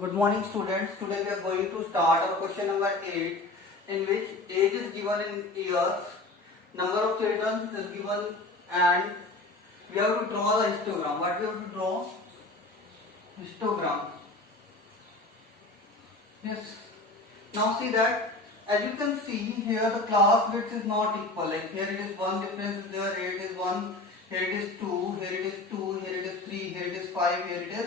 Good morning students. Today we are going to start our question number 8 in which age is given in years, number of children is given and we have to draw the histogram. What we have to draw? Histogram. Yes. Now see that as you can see here the class width is not equal. Like here it is 1 difference is there, here it is 1, here it is 2, here it is 2, here it is 3, here it is 5, here it is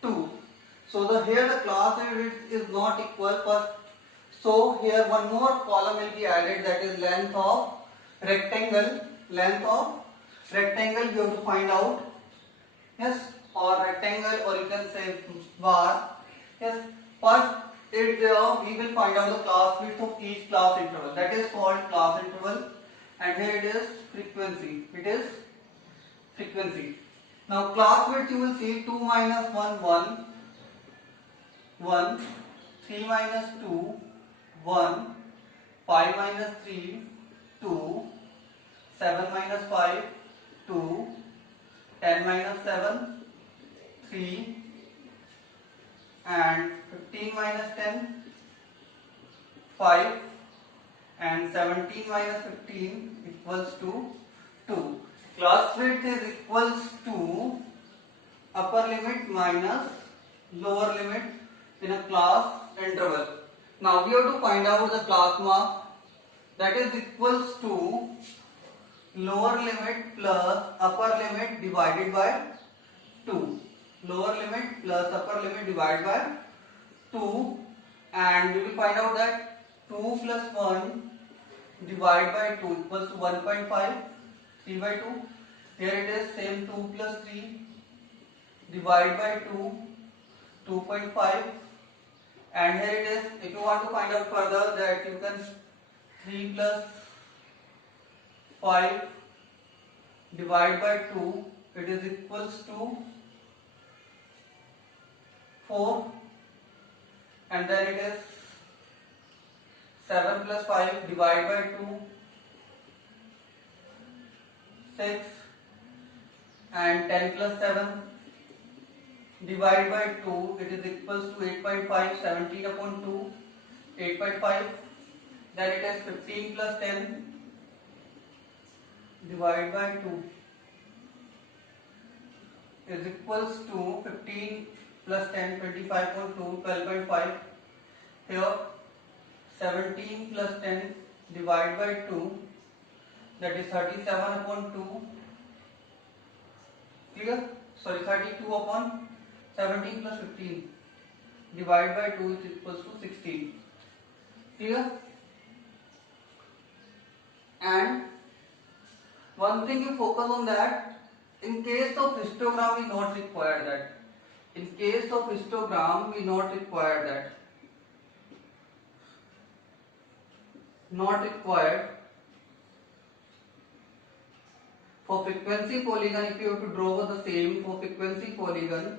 2. So here the class width is not equal first. So here one more column will be added, that is length of rectangle. Length of rectangle we have to find out. Yes, or rectangle, or you can say bar. Yes, first we will find out the class width of each class interval. That is called class interval, and here it is frequency. It is frequency. Now class width you will see 2 minus 1 1. 1, 3 minus 2, 1, 5 minus 3, 2, 7 minus 5, 2, 10 minus 7, 3, and 15 minus 10, 5, and 17 minus 15 equals to 2. Class width is equals to upper limit minus lower limit in a class interval. Now we have to find out the class mark, that is equals to lower limit plus upper limit divided by 2. Lower limit plus upper limit divided by 2, and we will find out that 2 plus 1 divided by 2 equals to 1.5, 3 by 2. Here it is same 2 plus 3 divided by 2, 2.5. And here it is, if you want to find out further, that you can 3 plus 5 divided by 2, it is equals to 4, and then it is 7 plus 5 divided by 2, 6, and 10 plus 7 divided by 2, it is equals to 8.5, 17 upon 2, 8.5. Then it is 15 plus 10 divided by 2 is equals to 15 plus 10, 25.2, 12.5. Here 17 plus 10 divided by 2, that is 37 upon 2. Clear? Sorry, 32 upon 17 plus 15 divided by 2 is equals to 16. Clear? And one thing you focus on that, in case of histogram we not require that. In case of histogram we not require that. Not required. For frequency polygon, if you have to draw the same, for frequency polygon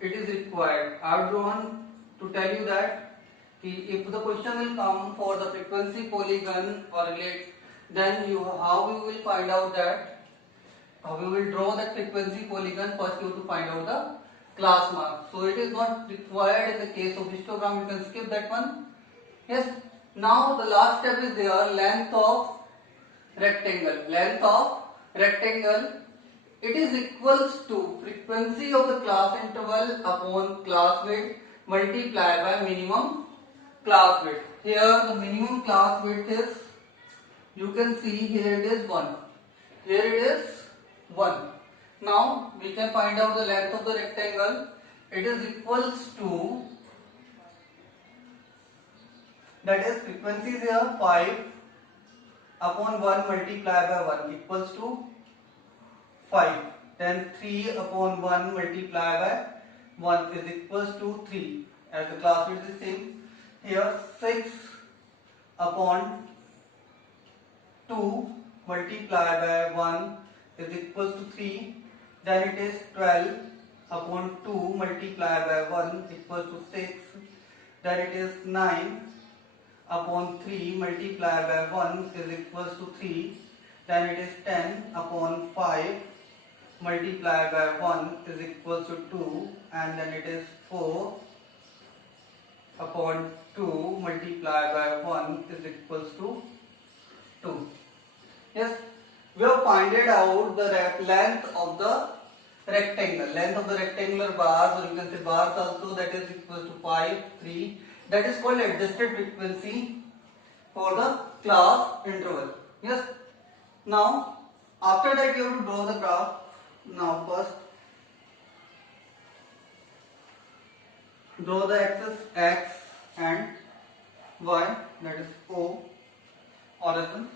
it is required. I have drawn to tell you that if the question will come for the frequency polygon or relate, then how you will find out that, how we will draw that frequency polygon. First you have to find out the class mark. So it is not required in the case of histogram, you can skip that one. Yes. Now the last step is there, length of rectangle. Length of rectangle, it is equals to frequency of the class interval upon class width multiplied by minimum class width. Here the minimum class width is, you can see here it is 1. Here it is 1. Now we can find out the length of the rectangle. It is equals to, that is frequency is here 5 upon 1 multiplied by 1 equals to 5. Then 3 upon 1 multiplied by 1 is equals to 3, as the class width is same. Here 6 upon 2 multiplied by 1 is equals to 3. Then it is 12 upon 2 multiplied by 1 equals to 6. Then it is 9 upon 3 multiplied by 1 is equals to 3. Then it is 10 upon 5 multiplied by 1 is equals to 2, and then it is 4 upon 2 multiplied by 1 is equals to 2. Yes, we have finded out the length of the rectangular bars, or you can say bars also, that is equals to 5, 3. That is called adjusted frequency for the class interval. Yes. Now, after that you have to draw the graph. Now first, draw the axis x and y, that is O, origin.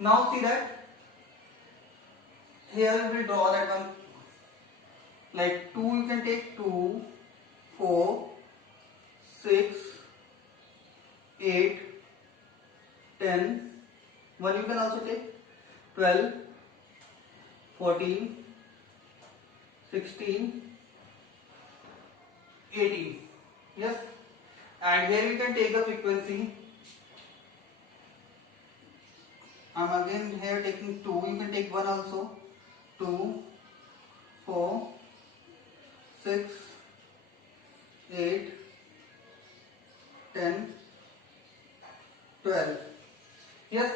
Now see that here we will draw that one, like 2 you can take 2, 4, 6, 8, 10, 1 you can also take 12, 14, 16, 18. Yes, and here we can take the frequency. I am again here taking 2, you can take 1 also. 2, 4, 6, 8, 10, 12. Yes,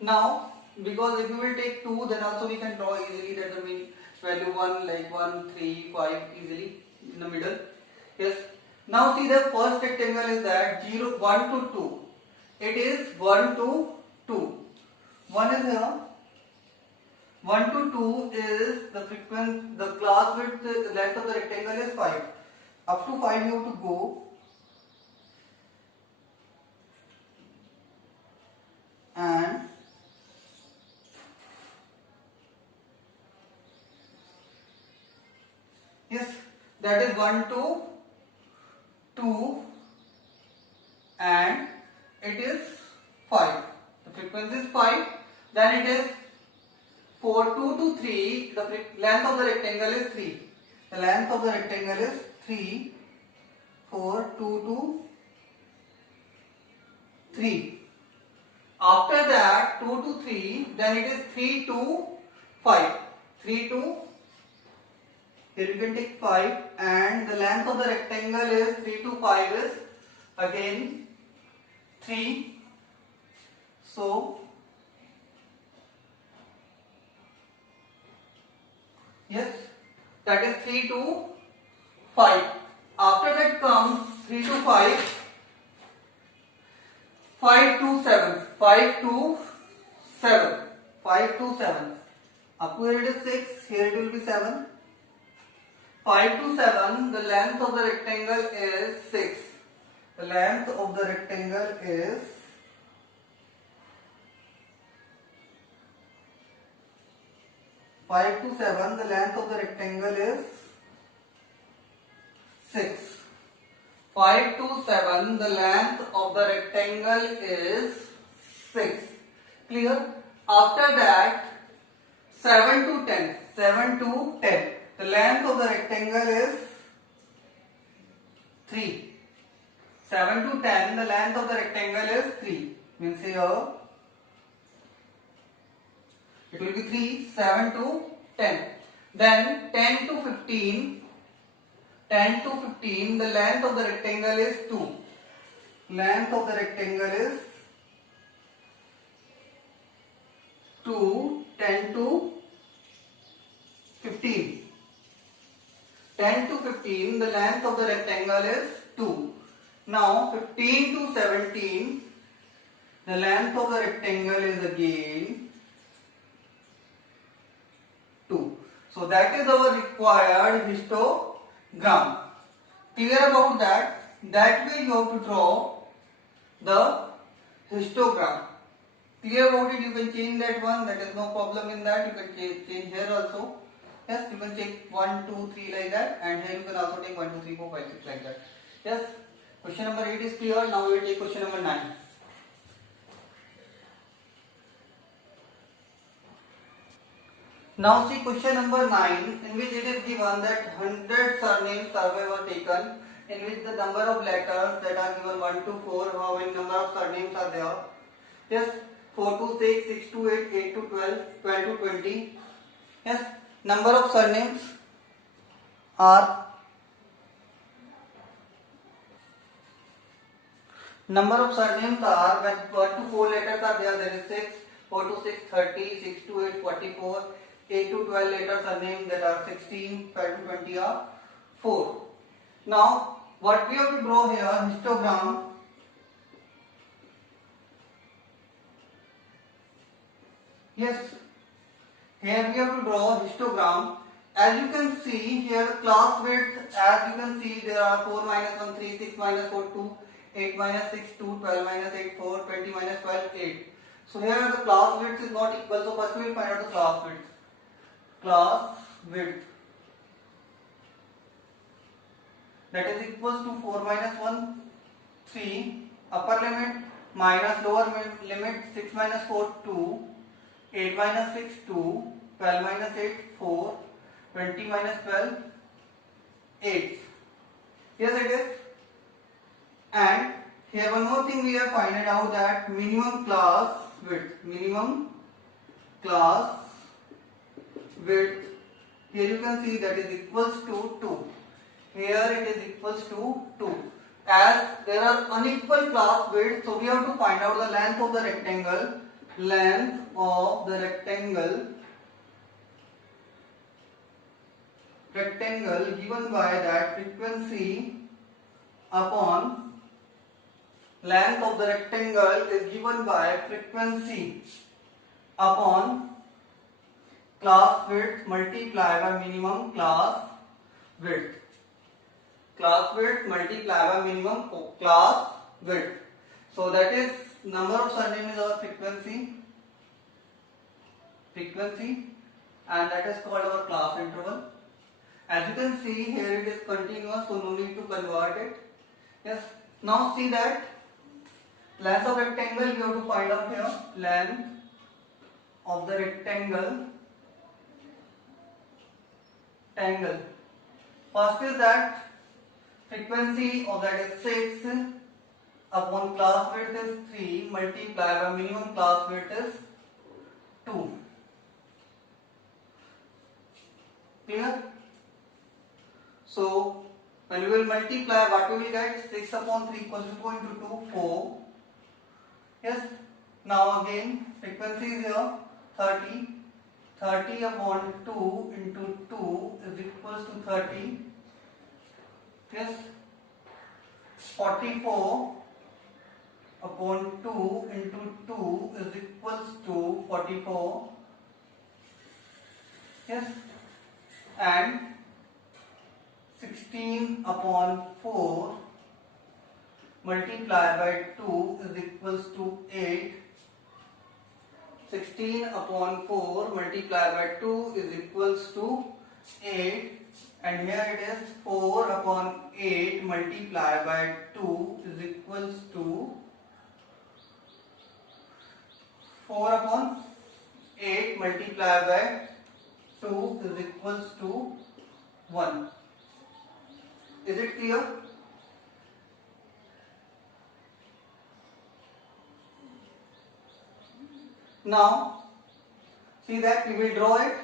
now because if you will take 2, then also we can draw easily that the mean value 1, like 1, 3, 5 easily in the middle. Yes, now see the first rectangle is that 0, 1 to 2. It is 1 to 2. 1 is here. 1 to 2 is the frequency, the class width, the length of the rectangle is 5. Up to 5 you have to go. And yes, that is 1 to 2 and it is 5. The frequency is 5. Then it is 4, 2 to 3. The length of the rectangle is 3. The length of the rectangle is 3. 4, 2 to 3. After that 2 to 3, then it is 3 to 5. 3 to, here you can take 5, and the length of the rectangle is 3 to 5 is again 3. So yes, that is 3 to 5. After that comes 3 to 5. 5 to 7, 5 to 7, 5 to 7. Up to here it is 6, here it will be 7. 5 to 7, the length of the rectangle is 6. The length of the rectangle is 5 to 7, the length of the rectangle is 6. 5 to 7, the length of the rectangle is 6. Clear? After that, 7 to 10. 7 to 10. The length of the rectangle is 3. 7 to 10, the length of the rectangle is 3. Means here, it will be 3, 7 to 10. Then 10 to 15. 10 to 15, the length of the rectangle is 2. Length of the rectangle is 2. 10 to 15. 10 to 15, the length of the rectangle is 2. Now 15 to 17, the length of the rectangle is again 2. So that is our required histogram. Clear about that? That way you have to draw the histogram. Clear about it? You can change that one. That is no problem in that. You can change here also. Yes, you can take 1, 2, 3 like that, and here you can also take 1, 2, 3, 4, 5, 6 like that. Yes. Question number 8 is clear. Now we will take question number 9. Now see question number 9, in which it is given that 100 surname survey were taken, in which the number of letters that are given 1 to 4, how many number of surnames are there? Yes, 4 to 6, 6 to 8, 8 to 12, 12 to 20. Yes, Number of surnames are when 1 to 4 letters are there is 6, 4 to 6 30, 6 to 8 44, 8 to 12 letters are named, that are 16, 5 to 20 are 4. Now what we have to draw here, histogram. Yes, here we have to draw histogram. As you can see here, class width, as you can see, there are 4 minus 1 3, 6 minus 4 2, 8 minus 6 2, 12 minus 8 4, 20 minus 12 8. So here the class width is not equal, so first we will find out the class width. Class width, that is equals to 4 minus 1 3, upper limit minus lower limit 6 minus 4 2, 8 minus 6 2, 12 minus 8 4, 20 minus 12 8. Yes, it is. And here one more thing we have found out, that minimum class width. Here you can see that is equals to 2. Here it is equals to 2. As there are unequal class width, so we have to find out the length of the rectangle. Length of the rectangle given by that frequency upon length of the rectangle is given by frequency upon class width multiplied by minimum class width. Class width multiplied by minimum class width. So that is number of surname is our frequency, and that is called our class interval. As you can see here, it is continuous, so no need to convert it. Yes. Now see that length of rectangle we have to find out here. Length of the rectangle. First is that frequency of that is 6 upon class width is 3 multiplied by minimum class width is 2. Clear? So when we will multiply, what we will get? 6 upon 3 equals to 2 into 2, 4. Yes. Now again frequency is here 30. 30 upon 2 into 2 is equals to 30. Yes. 44 upon 2 into 2 is equals to 44. Yes. And 16 upon 4 multiplied by 2 is equals to 8. 16 upon 4 multiplied by 2 is equals to 8. And here it is 4 upon 8 multiplied by 2 is equals to 4 upon 8 multiplied by 2 is equals to 1. Is it clear? Now see that we will draw it.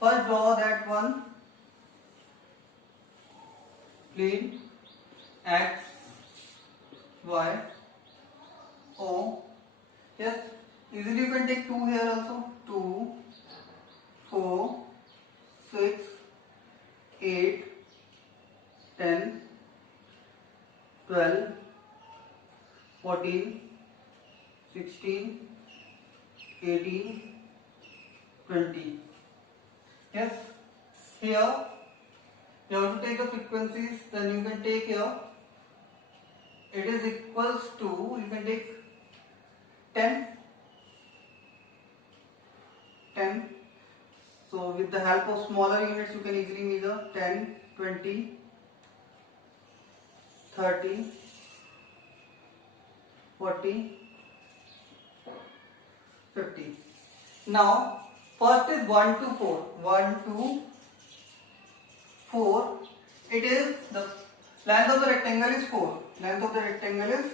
First draw that one. Plane X, Y, O. Yes, easily you can take 2 here also. 2, 4, 6, 8, 10, 12, 14, 16, 18, 20. Yes, here you have to take the frequencies, then you can take here, it is equals to, you can take 10. So with the help of smaller units you can easily measure 10, 20, 30, 40, 50. Now first is 1 to 4. 1 to 4. It is the length of the rectangle is 4. Length of the rectangle is